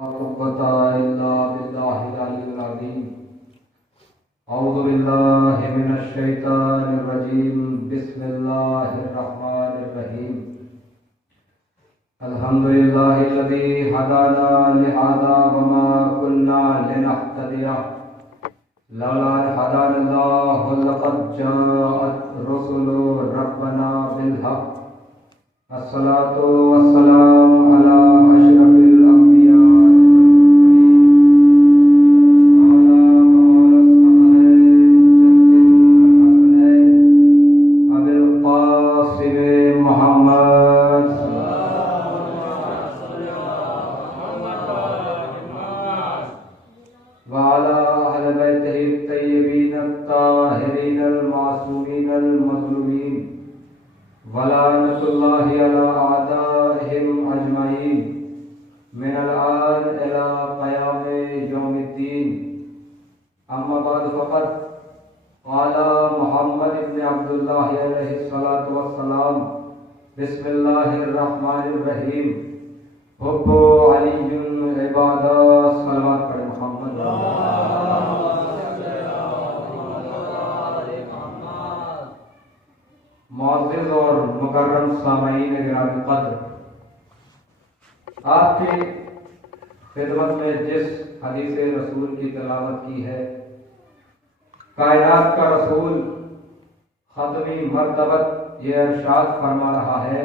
قوة إلا بالله العلي العظيم. أعوذ بالله من الشيطان الرجيم. بسم الله الرحمن الرحيم. الحمد لله الذي هدانا لهذا وما كنا لنهتدي لولا أن هدانا الله لقد جاءت رسل ربنا بالحق. الصلاة والسلام على أشرف ولعنة الله على أعدائهم أجمعين من الآن إلى قيام يوم الدين. أما بعد فقد قال محمد بن عبد الله عليه الصلاة والسلام بسم الله الرحمن الرحيم. حب علي عبادة صلوات پڑھیں محمد. معزز اور مکرم سامعین گرامی قدر، آپ کی خدمت میں جس حدیث رسول کی تلاوت کی ہے، کائنات کا رسول ختمی مرتبت یہ ارشاد فرما رہا ہے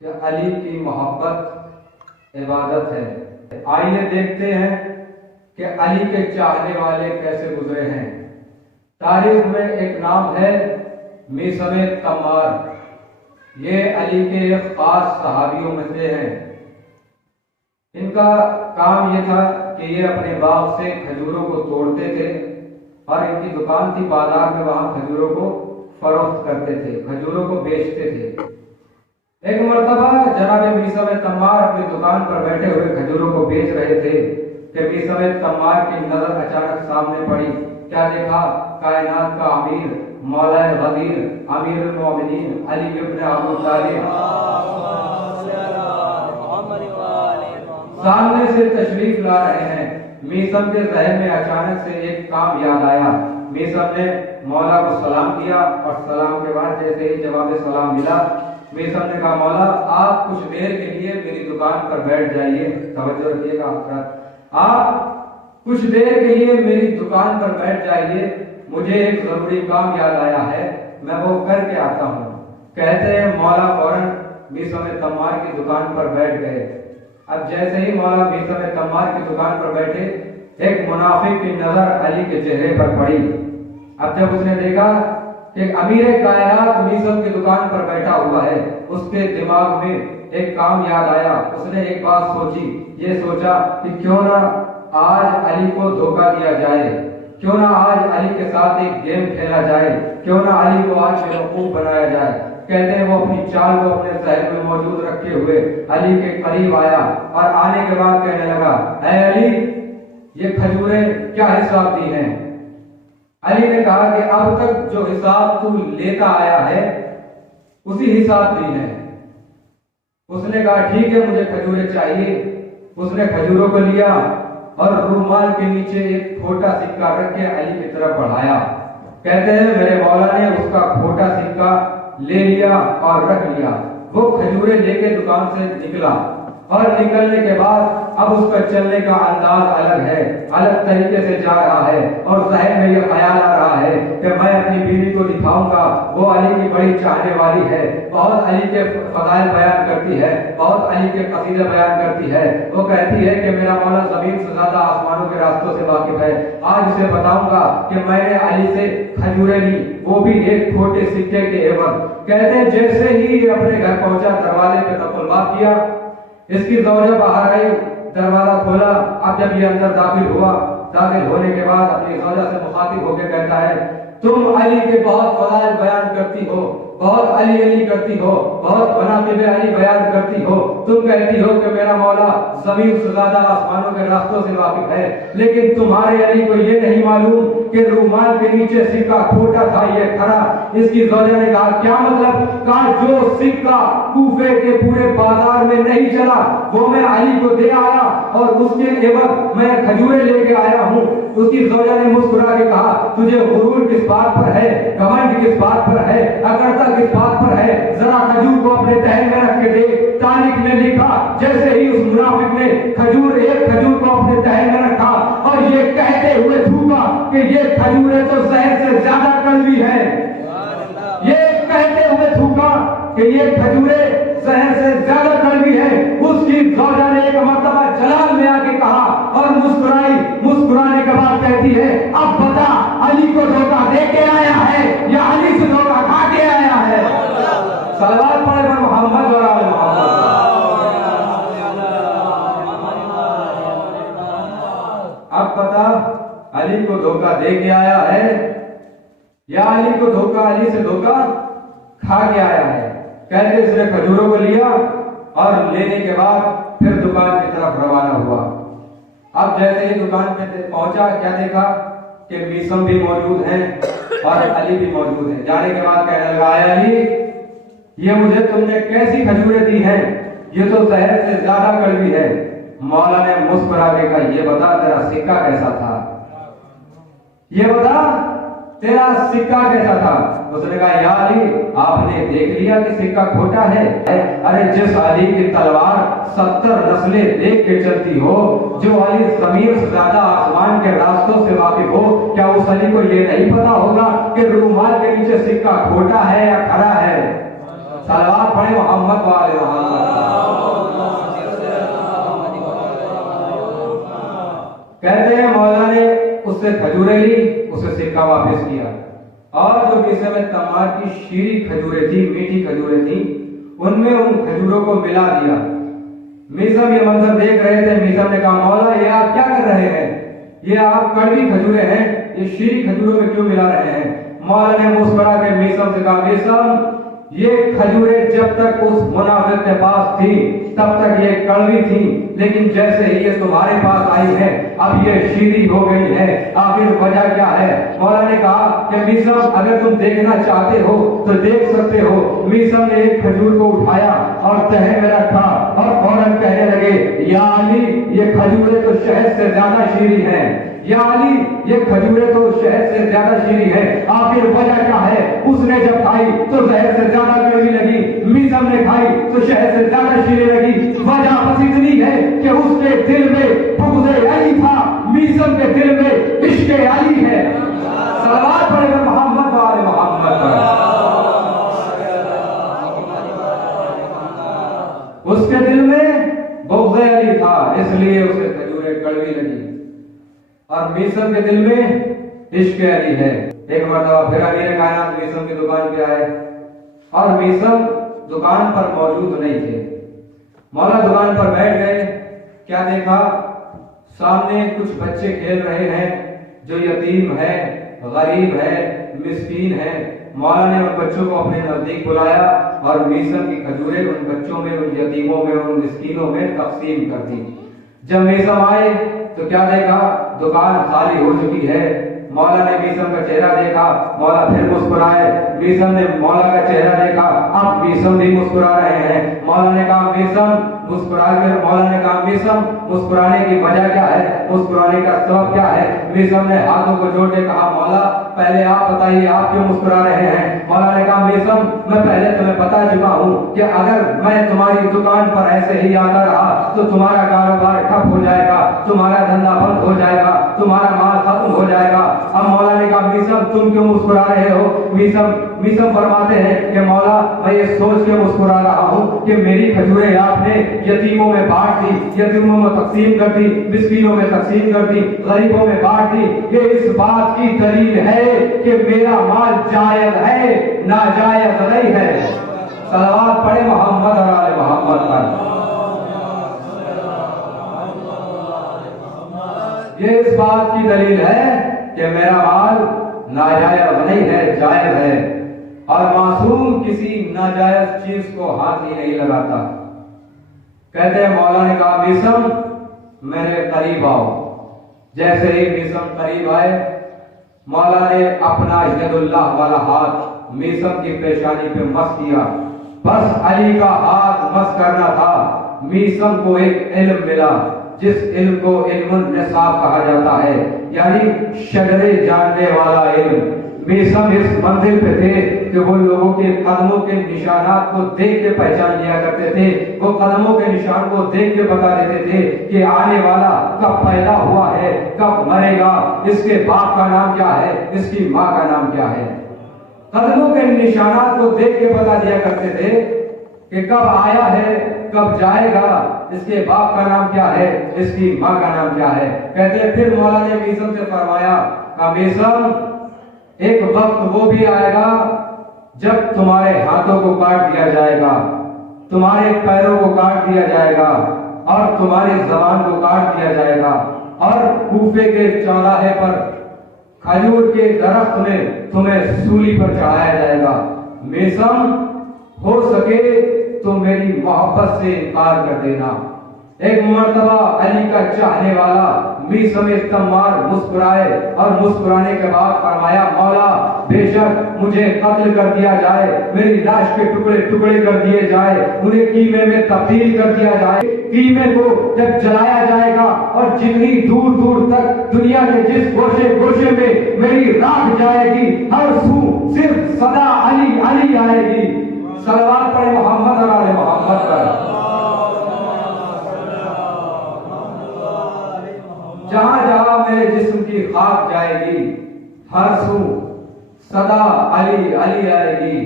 کہ علی کی محبت عبادت ہے. آئیے دیکھتے ہیں کہ علی کے چاہنے والے کیسے گزرے ہیں. تاریخ میں ایک نام ہے میثم تمار. یہ علی کے ایک خاص صحابیوں میں سے ہیں. ان کا کام یہ تھا کہ یہ اپنے باغ سے کھجوروں کو توڑتے تھے اور ان کی دکان تھی بازار میں، وہاں کھجوروں کو فروخت کرتے تھے، کھجوروں کو بیچتے تھے. ایک مرتبہ جناب میثم تمار اپنی دکان پر بیٹھے ہوئے کھجوروں کو بیچ رہے تھے کہ میثم تمار کی نظر اچانک سامنے پڑی. کیا دیکھا؟ کائنات کا امیر، مولا غدیر، امیر المومنین علی ابن ابو طالب سامنے سے تشریف لا رہے ہیں. میثم کے ذہن میں اچانک سے ایک کام یاد آیا. میثم نے مولا کو سلام کیا اور سلام کے بعد جیسے ہی جواب سلام ملا، میثم نے کہا مولا آپ کچھ دیر کے لیے میری دکان پر بیٹھ جائیے. توجہ رکھیے گا حضرات، آپ کچھ دیر کے لیے میری دکان پر بیٹھ جائیے، مجھے ایک ضروری کام یاد آیا ہے، میں وہ کر کے آتا ہوں. کہتے ہیں مولا فوراً میثم تمار کی دکان پر بیٹھ گئے. اب جیسے ہی مولا میثم تمار کی دکان پر بیٹھے، ایک منافق کی نظر علی کے چہرے پر پڑی. اب جب اس نے دیکھا کہ امیر کائنات میثم کی دکان پر بیٹھا ہوا ہے، اس کے دماغ میں ایک کام یاد آیا. اس نے ایک بات سوچی، یہ سوچا کہ کیوں نہ آج علی کو دھوکہ دیا جائے، کیوں نہ آج علی کے ساتھ ایک گیم کھیلا جائے، کیوں نہ علی کو آج بیوقوف بنایا جائے. کہتے ہیں وہ اپنی چال کو اپنے ذہن میں موجود رکھے ہوئے علی کے قریب آیا اور آنے کے بعد کہنے لگا اے علی یہ کھجوریں کیا حساب دی ہیں؟ علی نے کہا کہ اب تک جو حساب تو لیتا آیا ہے اسی حساب دی ہیں. اس نے کہا ٹھیک ہے مجھے کھجوریں چاہیے. اس نے کھجوروں کو لیا اور رومال کے نیچے ایک کھوٹا سکہ رکھ کے علی کی طرف بڑھایا. کہتے ہیں میرے مولا نے اس کا کھوٹا سکہ لے لیا اور رکھ لیا. وہ کھجوریں لے کے دکان سے نکلا اور نکلنے کے بعد اب اس کا چلنے کا انداز الگ ہے، الگ طریقے سے جا رہا ہے اور ذہن میں یہ خیال آ رہا ہے کہ میں اپنی بیوی کو دکھاؤں گا، وہ علی کی بڑی چاہنے والی ہے، بہت علی کے فضائل بیان کرتی ہے، بہت علی کے قصیدے بیان کرتی ہے. وہ کہتی ہے کہ میرا مولا زمین سے زیادہ آسمانوں کے راستوں سے واقف ہے. آج اسے بتاؤں گا کہ میں نے علی سے کھجوریں لی، وہ بھی ایک کھوٹے سکے کے عوض. کہتے ہیں جیسے ہی اپنے گھر پہنچا دروازے پہ تقلبات کیا. اس کی زوجہ باہر آئی، دروازہ کھولا. اب جب یہ اندر داخل ہوا، داخل ہونے کے بعد اپنی زوجہ سے مخاطب ہو کے کہتا ہے تم علی کے بہت فضائل بیان کرتی ہو، بہت علی علی کرتی ہو، بہت مناقب علی بیان کرتی ہو، تم کہتی ہو کہ میرا مولا زمین سے زیادہ آسمانوں کے راستوں سے واقف ہے، لیکن تمہارے علی کو یہ نہیں معلوم کہ رومال کے نیچے سکہ کھوٹا تھا یہ کھڑا۔ اس کی زوجہ نے کہا کیا مطلب؟ کہا جو سکہ کوفے کے پورے بازار میں نہیں چلا وہ میں علی کو دے آیا اور اس کے عوض میں کھجورے لے کے آیا ہوں۔ اس کی زوجہ نے مسکرا کے کہا تجھے غرور کس بات پر ہے، گھمنڈ کس بات پر ہے، اکڑتا کس بات پر ہے؟ ذرا کھجور کو اپنے تہن میں رکھ کے دیکھ۔ تاریخ نے لکھا جیسے ہی اس منافق نے ایک کھجور کو اپنے تہن میں رکھا اور یہ کہتے ہوئے تھوکا کہ یہ کھجوریں تو زہر سے زیادہ کڑوی ہے، یہ کہتے ہوئے تھوکا کہ یہ کھجوریں زہر سے زیادہ کڑوی ہے، اس کی زوجہ نے ایک مرتبہ جلال میں آ کے کہا اور مسکرائی، مسکرانے کے بعد کہتی ہے اب بتا علی کو دھوکہ دے کے آیا ہے یا علی سے دھوکہ کھا کے آیا ہے؟ صلوات پڑھے پر محمد اور آل محمد۔ اب پتا علی کو دھوکہ دے کے آیا ہے یا علی کو دھوکہ علی سے دھوکہ کھا کے آیا ہے؟ کہتے اس نے کھجوروں کو لیا اور لینے کے بعد پھر دکان کی طرف روانہ ہوا۔ اب جیسے ہی دکان پہ پہنچا کیا دیکھا کہ میسم بھی موجود ہیں اور علی بھی موجود ہیں۔ جانے کے بعد کہنے لگا اے علی یہ مجھے تم نے کیسی کھجوریں دی ہیں، یہ تو زہر سے زیادہ کڑوی ہے۔ مولا نے مسکرا کے کہا یہ بتا تیرا سکہ کیسا تھا، یہ بتا تیرا سکہ کیسا تھا؟ اس نے کہا یا علی آپ نے دیکھ لیا کہ سکہ کھوٹا ہے؟ ارے جس علی کی تلوار 70 نسلیں دیکھ کے چلتی ہو، جو علی زمین سے زیادہ آسمان کے راستوں سے واقف ہو، کیا اس علی کو یہ نہیں پتا ہوگا کہ رومال کے نیچے سکہ کھوٹا ہے یا کھڑا ہے؟ صلوات پڑھے محمد والے محمد۔ کہتے ہیں مولا نے اس سے کھجوریں لی، اسے سکہ واپس کیا اور جو میسم تمار کی شیریں کھجوریں تھی، میٹھی کھجوریں تھیں، ان میں ان کھجوروں کو ملا دیا۔ میسم یہ منظر دیکھ رہے تھے، میسم نے کہا مولا یہ آپ کیا کر رہے ہیں، یہ آپ کڑوی کھجوریں ہیں، یہ شیریں کھجوروں میں کیوں ملا رہے ہیں؟ مولا نے مسکرا کے میسم سے کہا میسم یہ کھجوریں جب تک اس منافق کے پاس تھی تب تک یہ کڑوی تھی، لیکن جیسے ہی یہ تمہارے پاس آئی ہے اب یہ شیریں ہو گئی ہے، آخر وجہ کیا ہے؟ مولا نے کہا کہ میسم اگر تم دیکھنا چاہتے ہو تو دیکھ سکتے ہو۔ میسم نے ایک کھجور کو اٹھایا اور تہے میں رکھا اور فوراً کہنے لگے یا علی یہ کھجوریں تو شہد سے زیادہ شیریں ہیں، یا علی یہ کھجوریں تو شہد سے زیادہ شیریں ہیں، آخر وجہ کیا ہے؟ اس نے جب کھائی تو زہر سے زیادہ کڑوی لگی، میسم نے کھائی تو شہد سے زیادہ شیریں لگی۔ وجہ بس اتنی ہے کہ اس کے دل میں بغض علی تھا، میسم کے دل میں عشق علی ہے۔ صلوات پڑھے محمد والے محمد پر۔ اس کے دل میں بغض علی تھا اس لیے اسے کھجوریں کڑوی لگی، اور میسم کے دل میں عشق علی ہے۔ ایک مرتبہ پھر امیر کائنات میسم کی دکان پہ آئے اور میسم دکان پر موجود نہیں تھے۔ مولا دکان پر بیٹھ گئے، کیا دیکھا سامنے کچھ بچے کھیل رہے ہیں جو یتیم ہے، غریب ہے، مسکین ہے۔ مولا نے ان بچوں کو اپنے نزدیک بلایا اور میسم کی کھجوریں ان بچوں میں، ان یتیموں میں، ان مسکینوں میں تقسیم کر دی۔ جب میسم آئے تو کیا دیکھا دکان خالی ہو چکی ہے۔ مولا نے میسم کا چہرہ دیکھا، مولا پھر مسکرائے، میسم نے مولا کا چہرہ دیکھا، اب میسم بھی مسکرا رہے ہیں۔ مولا نے کہا میسم مسکرا کر، مولا نے کہا میسم مسکرانے کی وجہ کیا ہے، مسکرانے کا سبب کیا ہے؟ میسم نے ہاتھوں کو جوڑ کے کہا مولا پہلے آپ بتائیے آپ کیوں مسکرا رہے ہیں؟ مولا نے کہا میسم میں پہلے تمہیں بتا چکا ہوں کہ اگر میں تمہاری دکان پر ایسے ہی آتا رہا تو تمہارا کاروبار ٹھپ ہو جائے گا، تمہارا دھندا بند ہو جائے گا، تمہارا مال ختم ہو جائے گا۔ اب مولا نے کہا میسم تم کیوں مسکرا رہے ہو؟ میسم فرماتے ہیں کہ مولا میں یہ سوچ کے مسکرا رہا ہوں کہ میری کھجوریں آپ نے یتیموں میں بانٹ دی، یتیموں میں تقسیم کر دی، مسکینوں میں تقسیم کر دی، غریبوں میں بانٹ دی، یہ اس بات کی دلیل ہے کہ میرا مال جائز ہے، ناجائز نہیں ہے۔ صلوات پڑھے محمد اور آل محمد پر۔ یہ اس بات کی دلیل ہے کہ میرا مال ناجائز نہیں ہے، جائز ہے۔ اور معصوم کسی ناجائز چیز کو ہاتھ ہی نہیں لگاتا۔ کہتے ہیں مولا نے کہا میثم میرے قریب آؤ۔ جیسے ہی میثم قریب آئے، مولا نے اپنا ید اللہ والا ہاتھ میثم کی پیشانی پہ مس کیا۔ بس علی کا ہاتھ مس کرنا تھا، میثم کو ایک علم ملا جس علم کو علم النصاب کہا جاتا ہے، یعنی شجرے جاننے والا علم۔ میثم اس منزل پہ تھے کہ وہ لوگوں کے قدموں کے نشانات کو دیکھ کے پہچان لیا کرتے تھے، وہ قدموں کے نشان کو دیکھ کے بتا دیتے تھے کہ آنے والا کب پیدا ہوا ہے، کب مرے گا، اس کے باپ کا نام کیا ہے، اس کی ماں کا نام کیا ہے۔ قدموں کے نشانات کو دیکھ کے بتا دیا کرتے تھے کہ کب آیا ہے، کب جائے گا، اس کے باپ کا نام کیا ہے، اس کی ماں کا نام کیا ہے۔ کہتے ہیں پھر مولا نے میثم سے فرمایا کہ میثم ایک وقت وہ بھی آئے گا جب تمہارے ہاتھوں کو کاٹ دیا جائے گا، تمہارے پیروں کو کاٹ دیا جائے گا، اور تمہاری زبان کو کاٹ دیا جائے گا، اور کوفے کے چوراہے پر کھجور کے درخت میں تمہیں سولی پر چڑھایا جائے گا۔ میثم ہو سکے تو میری محبت سے انکار کر دینا۔ ایک مرتبہ علی کا چاہنے والا میثم تمار مسکرائے، اور مسکرانے کے بعد فرمایا مولا بے شک مجھے قتل کر دیا جائے، میری لاش کے ٹکڑے ٹکڑے کر دیے جائے، انہیں قیمے میں تبدیل کر دیا جائے۔ قیمے کو جب جلایا جائے گا اور جتنی دور دور تک دنیا کے جس گوشے گوشے میں میری راکھ جائے گی، ہر سو صرف صدا علی علی آئے گی۔ صلوات پڑھے محمد اور آل محمد پر۔ جہاں جہاں میرے جسم کی خاک جائے گی، ہر سو صدا علی علی آئے گی۔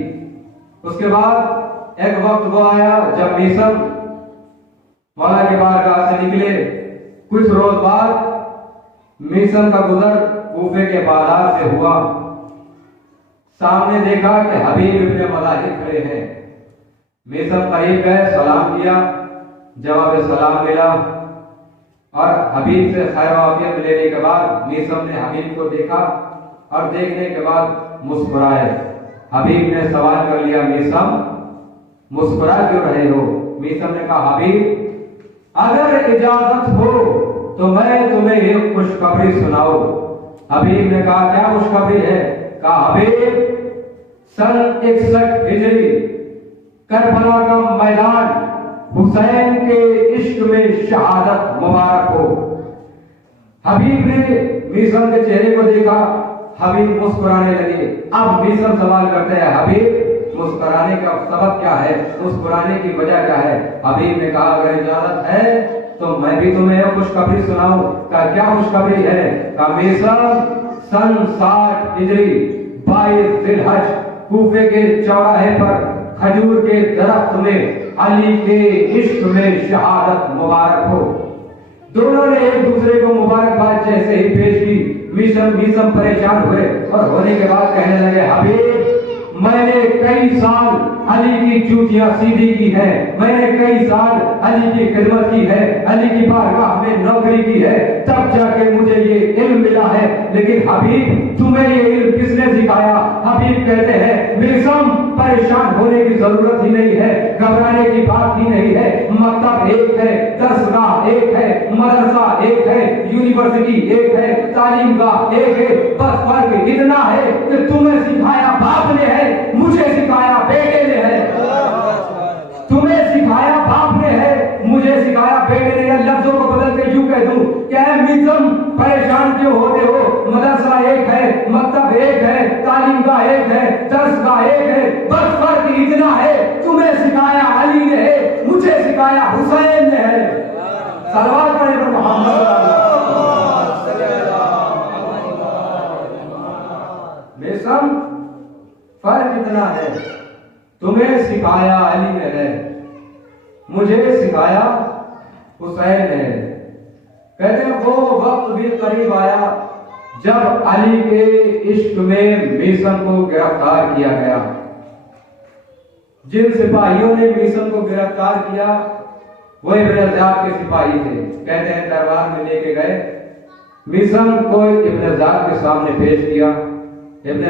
اس کے بعد ایک وقت وہ آیا جب میثم مولا کے بارگاہ سے نکلے۔ کچھ روز بعد میثم کا گزر کوفے کے بازار سے ہوا۔ سامنے دیکھا کہ حبیب ابن ملاحق کھڑے ہیں۔ میثم قریب گئے، سلام کیا، جواب سلام ملا، اور حبیب سے خیر و عافیت لینے کے بعد میثم نے حبیب کو دیکھا، اور دیکھنے کے بعد مسکرائے۔ حبیب نے سوال کر لیا میثم مسکرا کیوں رہے ہو؟ میثم نے کہا حبیب اگر اجازت ہو تو میں تمہیں ایک خوشخبری سناؤ۔ حبیب نے کہا کیا خوشخبری ہے؟ کہا حبیب سن 61 ہجری کربلا کا میدان، حسین کے عشق میں شہادت مبارک ہو۔ حبیب نے میثم کے چہرے کو دیکھا، حبیب مسکرانے لگے۔ اب میثم سوال کرتے ہیں حبیب مسکرانے کا سبب کیا ہے، مسکرانے کی وجہ کیا ہے؟ حبیب نے کہا اگر اجازت ہے تو میں بھی تمہیں خوشخبری سناؤں۔ کہا کیا خوشخبری ہے؟ کہا میثم سن 60 ہجری 22 ذی الحج کوفے کے چوراہے پر کھجور کے درخت میں علی کے عشق میں شہادت مبارک ہو۔ دونوں نے ایک دوسرے کو مبارکباد جیسے ہی پیش کی، میثم پریشان ہوئے اور ہونے کے بعد کہنے لگے حبیب میں نے کئی سال علی کی جوتیاں سیدھی کی ہے، میں نے کئی سال علی کی خدمت کی ہے، علی کی بارگاہ میں نوکری کی ہے، تب جا کے مجھے یہ علم ملا ہے۔ لیکن حبیب تمہیں یہ علم کس نے سکھایا؟ حبیب کہتے ہیں میثم پریشان ہونے کی ضرورت ہی نہیں ہے، گھبرانے کی بات ہی نہیں ہے۔ مکتب ایک ہے، درسگاہ ایک ہے، مدرسہ ایک ہے، یونیورسٹی ایک ہے، تعلیم گاہ ایک ہے، بس فرق اتنا ہے کہ تمہیں سکھایا باپ نے ہے، مجھے سکھایا بیٹے نے ہے۔ تمہیں سکھایا باپ نے ہے، مجھے سکھایا بیٹے نے ہے۔ لفظوں کو بدل کے یوں کہہ دوں کہ اے میثم پریشان کیوں ہوتے ہو؟ مدرسہ ایک ہے، مکتب ایک ہے، تعلیم گاہ ایک ہے، درس گاہ ایک ہے، بس فرق اتنا ہے تمہیں سکھایا علی نے ہے، مجھے سکھایا حسین نے ہے۔ صلوات پڑھیں پر محمد۔ میثم فرق اتنا ہے، تمہیں سکھایا علی نے ہے، مجھے سکھایا حسین نے۔ کہتے ہیں وہ وقت بھی قریب آیا جب علی کے عشق میں میثم کو گرفتار کیا گیا۔ جن سپاہیوں نے میثم کو گرفتار کیا وہ ابن زیاد کے سپاہی تھے۔ کہتے ہیں دربار میں لے کے گئے، میثم کو ابن زیاد کے سامنے پیش کیا۔ ابن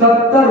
70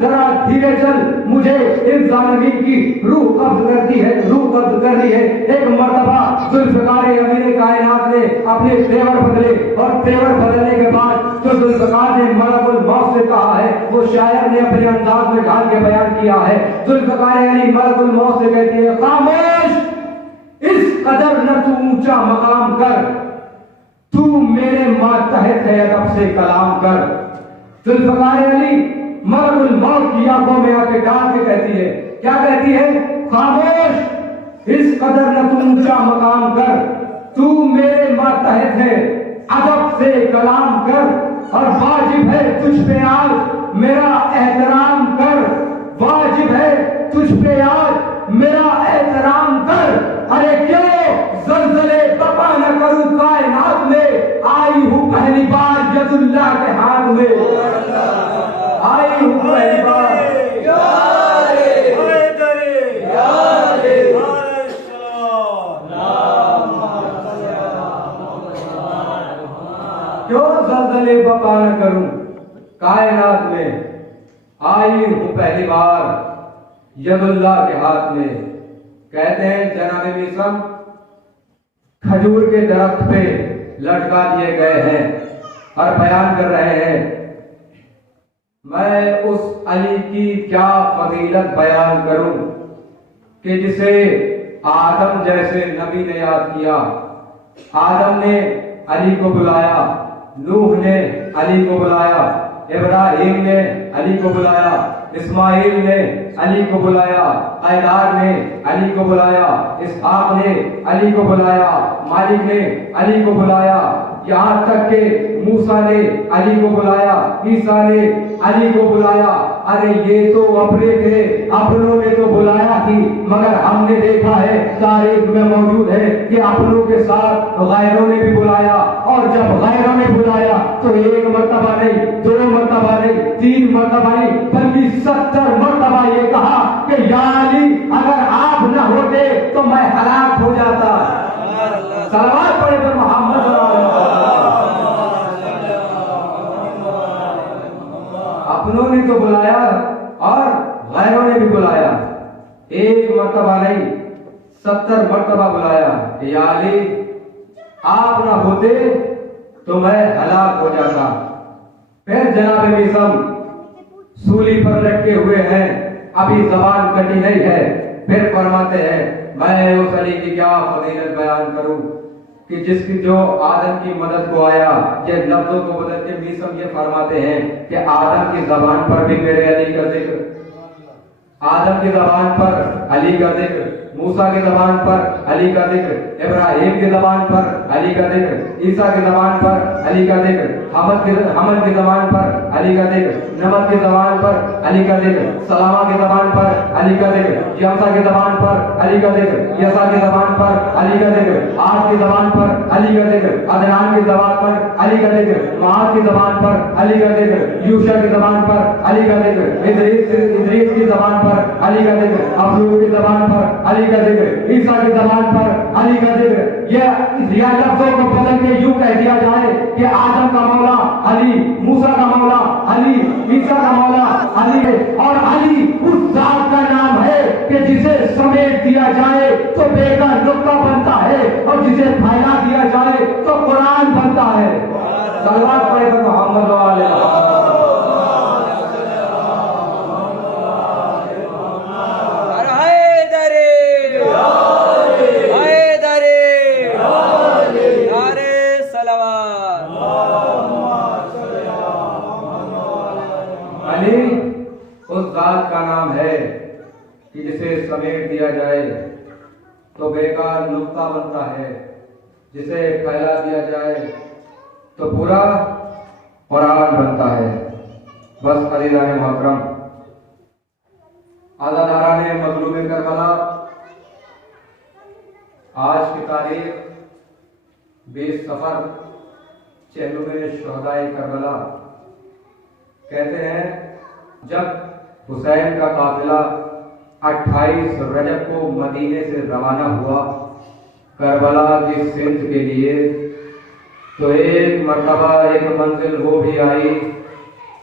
ذرا دھیرے چل، مجھے ان ظالمین کی روح قبض کرتی ہے، روح قبض کر لی ہے۔ ایک مرتبہ ذوالفقار امیر کائنات نے اپنے تیور بدلے، اور تیور بدلنے کے بعد جو ذوالفقار نے ملک الموت سے کہا ہے وہ شاعر نے اپنے انداز میں ڈھال کے بیان کیا ہے۔ ذوالفقار علی ملک الموت سے کہتی ہے، خاموش، اس قدر نہ تو اونچا مقام کر، تو میرے ماتحت ہے، ادب سے کلام کر۔ ذوالفقار علی ملک الموت کی آنکھوں میں آ کے ڈال کے کہتی ہے، کیا کہتی ہے؟ خاموش، اس قدر نہ تو اونچا مقام کر، تو میرے ماتحت ہے، ادب سے کلام کر، اور واجب ہے تجھ پہ آج میرا احترام کر، واجب ہے تجھ پہ آج میرا احترام کر۔ ارے کیوں زلزلے بپا نہ کروں کائنات میں، آئی ہوں پہلی بار ید اللہ کے ہاتھ میں، آئی ہوں پہلی بار۔ کیوں زلزلے بپا نہ کروں کائنات میں، آئی ہوں پہلی بار ید اللہ کے ہاتھ میں۔ کہتے ہیں جناب میثم کھجور کے درخت پہ لٹکا دیے گئے ہیں اور بیان کر رہے ہیں، میں اس علی کی کیا فضیلت بیان کروں کہ جسے آدم جیسے نبی نے یاد کیا۔ آدم نے علی کو بلایا، نوح نے علی کو بلایا، ابراہیم نے علی کو بلایا، اسماعیل نے علی کو بلایا، قیدار نے علی کو بلایا، اسحاق نے علی کو بلایا، مالک نے علی کو بلایا، یہاں تک کہ موسیٰ نے علی کو بلایا، عیسیٰ نے علی کو بلایا۔ ارے یہ تو اپنے تھے، اپنوں نے تو بلایا ہی، مگر ہم نے دیکھا ہے تاریخ میں موجود ہے کہ اپنوں کے ساتھ غیروں نے بھی بلایا، اور جب غیروں نے بلایا تو ایک مرتبہ نہیں، دو مرتبہ نہیں، تین مرتبہ نہیں، بلکہ 70 مرتبہ یہ کہا کہ یا علی اگر آپ نہ ہوتے تو میں ہلاک ہو جاتا۔ صلوات پڑھے پر محمد صلی اللہ علیہ وسلم۔ اپنوں نے تو بلایا اور غیروں نے بھی بلایا، ایک مرتبہ نہیں 70 مرتبہ بلایا کہ یا علی آپ نہ ہوتے تو میں ہلاک ہو جاتا۔ پھر جناب میثم سولی پر لٹکے ہوئے ہیں، ابھی زبان کٹی نہیں ہے، پھر فرماتے ہیں میں اس علی کی کیا فضیلت بیان کروں کہ جس کی جو آدم کی مدد کو آیا۔ یہ لفظوں کو بدل کے میثم یہ فرماتے ہیں کہ آدم کی زبان پر بھی میرے علی کا ذکر، آدم کی زبان پر علی کا ذکر، موسیٰ کی زبان پر علی کا ذکر، ابراہیم کی زبان پر علی کا ذکر، عیسیٰ کی زبان پر علی کا ذکر، حمد کی زبان پر علی کا ذکر، نمت کی زبان پر علی کا ذکر، سلامہ کی زبان پر علی کا ذکر، یمسا کی زبان پر علی کا ذکر، یسا کی زبان پر علی کا ذکر، آد کی زبان پر علی کا ذکر، عدنان کی زبان پر علی کا ذکر، معاد کی زبان پر علی کا ذکر، یوشع کی زبان پر علی کا ذکر، ادریس کی زبان پر علی کا ذکر، ابروح کی زبان پر علی کا ذکر، عیسیٰ کی زبان پر علی کا ذکر۔ یہ لفظوں کو بدل کے یوں کہہ دیا جائے کہ آدم کا مولا علی، موسیٰ کا مولا علی، عیسیٰ کا مولا علی ہے، اور علی اس ذات کا نام ہے کہ جسے سمیٹ دیا جائے تو بیکار نقطہ بنتا ہے، اور جسے پھیلا دیا جائے تو قرآن بنتا ہے۔ صلوات پڑھے پر محمد علیہ وسلم۔ اس ذات کا نام ہے کہ جسے سمیٹ دیا جائے تو بیکار نقطہ بنتا ہے، جسے پھیلا دیا جائے تو پورا قرآن بنتا ہے۔ بس عزیزان محترم، عزاداران مظلوم کربلا، آج کی تاریخ 20 صفر 96 شہدائے کربلا۔ کہتے ہیں جب حسین کا قافلہ 28 رجب کو مدینے سے روانہ ہوا کربلا کی سمت کے لیے، تو ایک مرتبہ ایک منزل وہ بھی آئی